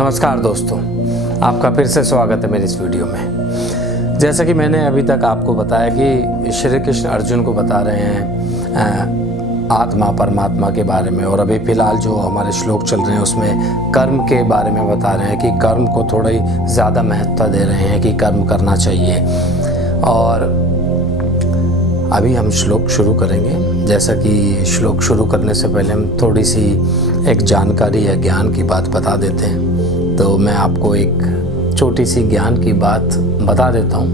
नमस्कार दोस्तों, आपका फिर से स्वागत है मेरी इस वीडियो में। जैसा कि मैंने अभी तक आपको बताया कि श्री कृष्ण अर्जुन को बता रहे हैं आत्मा परमात्मा के बारे में, और अभी फ़िलहाल जो हमारे श्लोक चल रहे हैं उसमें कर्म के बारे में बता रहे हैं कि कर्म को थोड़ी ज़्यादा महत्वता दे रहे हैं कि कर्म करना चाहिए। और अभी हम श्लोक शुरू करेंगे। जैसा कि श्लोक शुरू करने से पहले हम थोड़ी सी एक जानकारी या ज्ञान की बात बता देते हैं। तो मैं आपको एक छोटी सी ज्ञान की बात बता देता हूँ।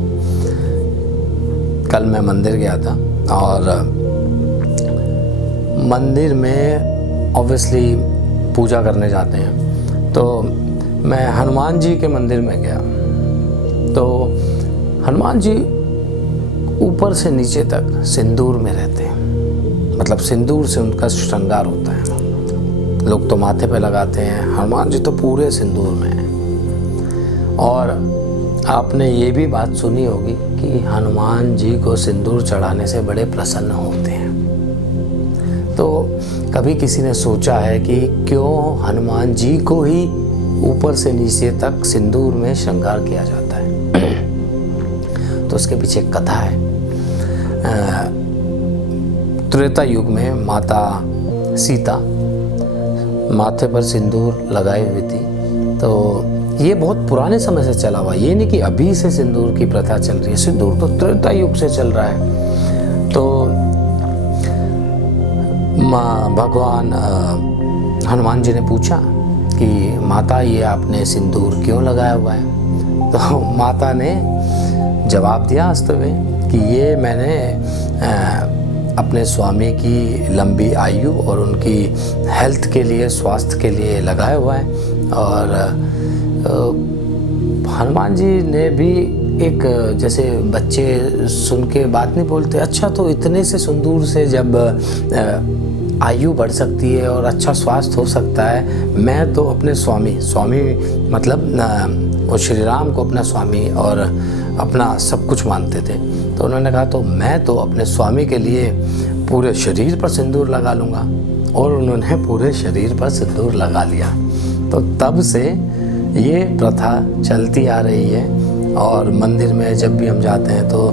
कल मैं मंदिर गया था और मंदिर में ऑब्वियसली पूजा करने जाते हैं, तो मैं हनुमान जी के मंदिर में गया। तो हनुमान जी ऊपर से नीचे तक सिंदूर में रहते हैं, मतलब सिंदूर से उनका श्रृंगार होता है। लोग तो माथे पे लगाते हैं, हनुमान जी तो पूरे सिंदूर में हैं। और आपने ये भी बात सुनी होगी कि हनुमान जी को सिंदूर चढ़ाने से बड़े प्रसन्न होते हैं। तो कभी किसी ने सोचा है कि क्यों हनुमान जी को ही ऊपर से नीचे तक सिंदूर में श्रृंगार किया जाता है? तो उसके पीछे एक कथा है। त्रेता युग में माता सीता माथे पर सिंदूर लगाई हुई थी। तो ये बहुत पुराने समय से चला हुआ, ये नहीं कि अभी से सिंदूर की प्रथा चल रही है। सिंदूर तो त्रेता युग से चल रहा है। तो भगवान हनुमान जी ने पूछा कि माता ये आपने सिंदूर क्यों लगाया हुआ है? तो माता ने जवाब दिया हंसते हुए कि ये मैंने अपने स्वामी की लंबी आयु और उनकी हेल्थ के लिए, स्वास्थ्य के लिए लगाया हुआ है। और हनुमान जी ने भी एक, जैसे बच्चे सुन के बात नहीं बोलते, अच्छा तो इतने से सिंदूर से जब आयु बढ़ सकती है और अच्छा स्वास्थ्य हो सकता है, मैं तो अपने स्वामी मतलब वो श्री राम को अपना स्वामी और अपना सब कुछ मानते थे। तो उन्होंने कहा तो मैं तो अपने स्वामी के लिए पूरे शरीर पर सिंदूर लगा लूँगा, और उन्होंने पूरे शरीर पर सिंदूर लगा लिया। तो तब से ये प्रथा चलती आ रही है। और मंदिर में जब भी हम जाते हैं तो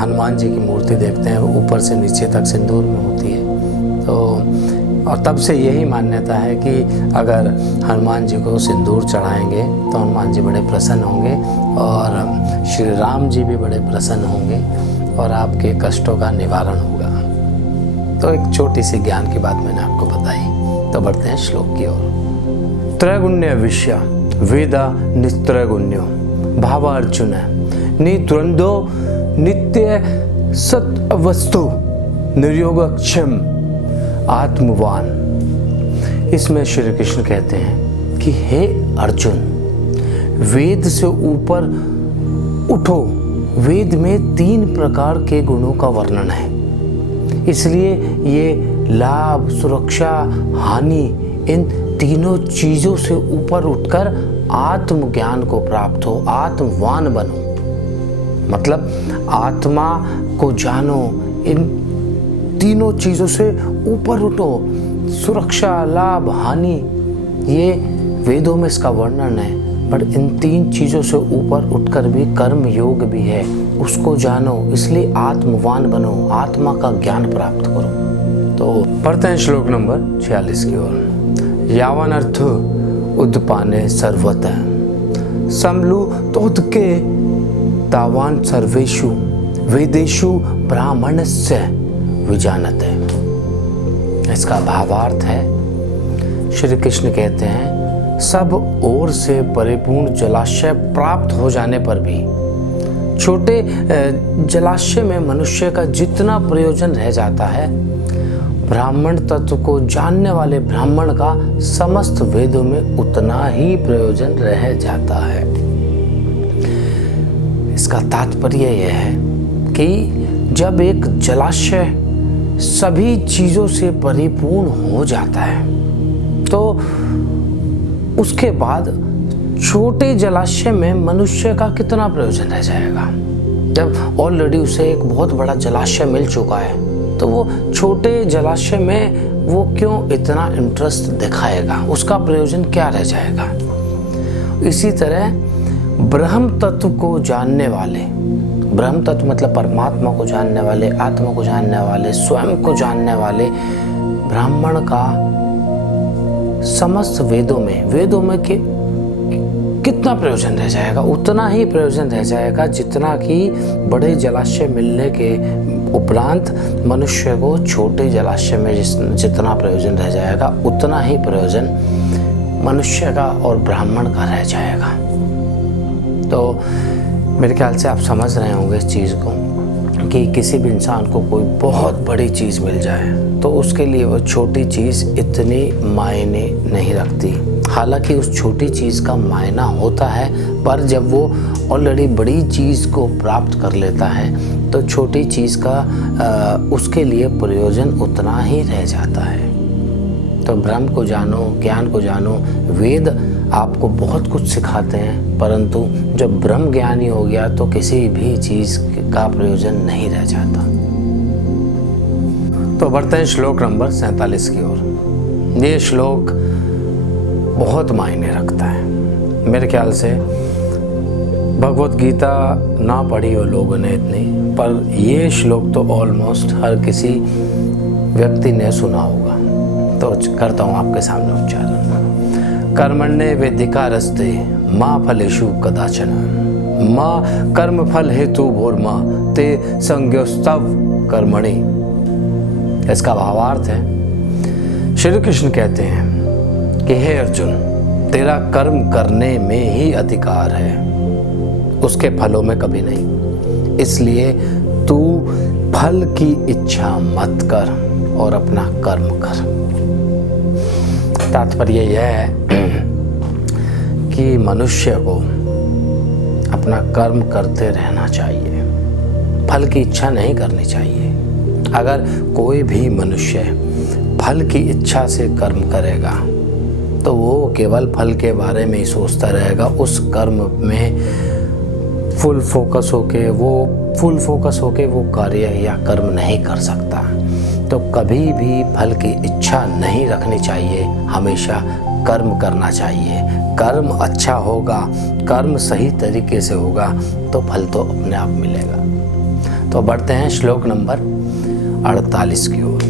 हनुमान जी की मूर्ति देखते हैं, ऊपर से नीचे तक सिंदूर में होती है। तो और तब से यही मान्यता है कि अगर हनुमान जी को सिंदूर चढ़ाएंगे तो हनुमान जी बड़े प्रसन्न होंगे और श्री राम जी भी बड़े प्रसन्न होंगे और आपके कष्टों का निवारण होगा। तो एक छोटी सी ज्ञान की बात मैंने आपको बताई। तो बढ़ते हैं श्लोक की ओर। त्रैगुण्य विषय वेद निस्त्रैगुण्यो भावार्जुन निद्वंदो नित्य सत वस्तु निर्योगक्षम आत्मवान। इसमें श्री कृष्ण कहते हैं कि हे अर्जुन, वेद से ऊपर उठो। वेद में 3 प्रकार के गुणों का वर्णन है, इसलिए ये लाभ, सुरक्षा, हानि, इन तीनों चीजों से ऊपर उठकर आत्मज्ञान को प्राप्त हो, आत्मवान बनो। मतलब आत्मा को जानो, इन तीनों चीज़ों से ऊपर उठो। सुरक्षा, लाभ, हानि, ये वेदों में इसका वर्णन है। पर इन 3 चीज़ों से ऊपर उठकर भी कर्म योग भी है, उसको जानो। इसलिए आत्मवान बनो, आत्मा का ज्ञान प्राप्त करो। तो पढ़ते हैं श्लोक नंबर 46 की ओर। यावन अर्थ उद्पाने सर्वतः समलु तोदके तावान सर्वेषु वेदेषु ब्राह्मणस्य विजानत है। इसका भावार्थ है, श्री कृष्ण कहते हैं सब ओर से परिपूर्ण जलाशय प्राप्त हो जाने पर भी छोटे जलाशय में मनुष्य का जितना प्रयोजन रह जाता है, ब्राह्मण तत्व को जानने वाले ब्राह्मण का समस्त वेदों में उतना ही प्रयोजन रह जाता है। इसका तात्पर्य यह है कि जब एक जलाशय सभी चीजों से परिपूर्ण हो जाता है तो उसके बाद छोटे जलाशय में मनुष्य का कितना प्रयोजन रह जाएगा। जब ऑलरेडी उसे एक बहुत बड़ा जलाशय मिल चुका है तो वो छोटे जलाशय में वो क्यों इतना इंटरेस्ट दिखाएगा, उसका प्रयोजन क्या रह जाएगा। इसी तरह ब्रह्म तत्व को जानने वाले, ब्रह्म तत्व मतलब परमात्मा को जानने वाले, आत्मा को जानने वाले, स्वयं को जानने वाले ब्राह्मण का समस्त वेदों में कितना प्रयोजन रह जाएगा? उतना ही प्रयोजन रह जाएगा जितना कि बड़े जलाशय मिलने के उपरांत मनुष्य को छोटे जलाशय में जितना प्रयोजन रह जाएगा, उतना ही प्रयोजन मनुष्य का और ब्राह्मण का रह जाएगा। तो मेरे ख्याल से आप समझ रहे होंगे इस चीज़ को कि किसी भी इंसान को कोई बहुत बड़ी चीज़ मिल जाए तो उसके लिए वो छोटी चीज़ इतनी मायने नहीं रखती। हालांकि उस छोटी चीज़ का मायना होता है, पर जब वो ऑलरेडी बड़ी चीज़ को प्राप्त कर लेता है तो छोटी चीज़ का उसके लिए प्रयोजन उतना ही रह जाता है। तो ब्रह्म को जानो, ज्ञान को जानो। वेद आपको बहुत कुछ सिखाते हैं, परंतु जब ब्रह्म ज्ञानी हो गया तो किसी भी चीज़ का प्रयोजन नहीं रह जाता। तो बढ़ते हैं श्लोक नंबर 47 की ओर। ये श्लोक बहुत मायने रखता है। मेरे ख्याल से भगवत गीता ना पढ़ी हो लोगों ने इतनी, पर ये श्लोक तो ऑलमोस्ट हर किसी व्यक्ति ने सुना होगा। तो करता हूँ आपके सामने उच्चारण। कर्मण्ये वेदिकारस्ते माँ फलेषु कदाचन माँ कर्म फल हेतु भोर्मा ते संज्ञोस्तव कर्मणि। इसका भावार्थ है, श्री कृष्ण कहते हैं कि हे अर्जुन, तेरा कर्म करने में ही अधिकार है, उसके फलों में कभी नहीं। इसलिए तू फल की इच्छा मत कर और अपना कर्म कर। तात्पर्य यह है कि मनुष्य को अपना कर्म करते रहना चाहिए, फल की इच्छा नहीं करनी चाहिए। अगर कोई भी मनुष्य फल की इच्छा से कर्म करेगा तो वो केवल फल के बारे में ही सोचता रहेगा। उस कर्म में फुल फोकस होके वो कार्य या कर्म नहीं कर सकता। तो कभी भी फल की इच्छा नहीं रखनी चाहिए, हमेशा कर्म करना चाहिए। कर्म अच्छा होगा, कर्म सही तरीके से होगा तो फल तो अपने आप मिलेगा। तो बढ़ते हैं श्लोक नंबर 48 की ओर।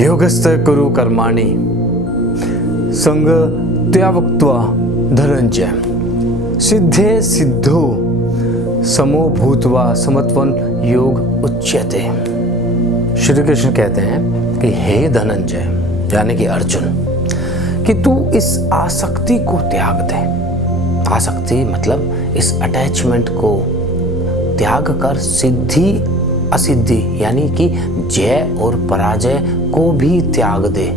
योगस्थ कुरु कर्माणि संग त्यावक्त्वा धनंजय सिद्धे सिद्धो समो भूत्वा समत्वन योग उच्यते। श्री कृष्ण कहते हैं कि हे धनंजय यानी कि अर्जुन, कि तू इस आसक्ति को त्याग दे। आसक्ति मतलब इस अटैचमेंट को त्याग कर सिद्धि असिद्धि यानी कि जय और पराजय को भी त्याग दे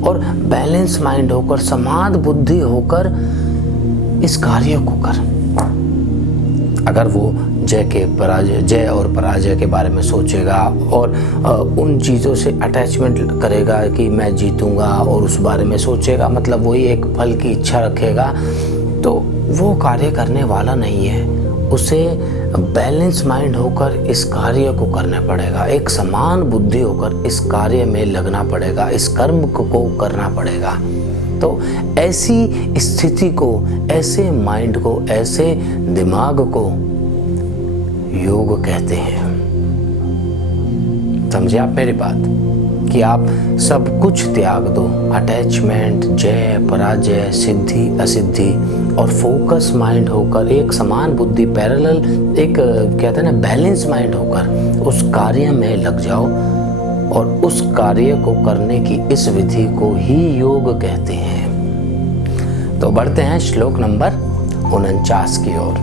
और बैलेंस माइंड होकर, समान बुद्धि होकर इस कार्य को कर। अगर वो जय और पराजय के बारे में सोचेगा और उन चीज़ों से अटैचमेंट करेगा कि मैं जीतूंगा और उस बारे में सोचेगा, मतलब वही एक फल की इच्छा रखेगा, तो वो कार्य करने वाला नहीं है। उसे बैलेंस माइंड होकर इस कार्य को करना पड़ेगा, एक समान बुद्धि होकर इस कार्य में लगना पड़ेगा, इस कर्म को करना पड़ेगा। तो ऐसी स्थिति को, ऐसे माइंड को, ऐसे दिमाग को योग कहते हैं। समझे आप मेरी बात कि आप सब कुछ त्याग दो, अटैचमेंट, जय पराजय, सिद्धि असिद्धि, और फोकस माइंड होकर एक समान बुद्धि, पैरेलल, एक कहते हैं ना बैलेंस माइंड होकर उस कार्य में लग जाओ और उस कार्य को करने की इस विधि को ही योग कहते हैं। तो बढ़ते हैं श्लोक नंबर 49 की ओर।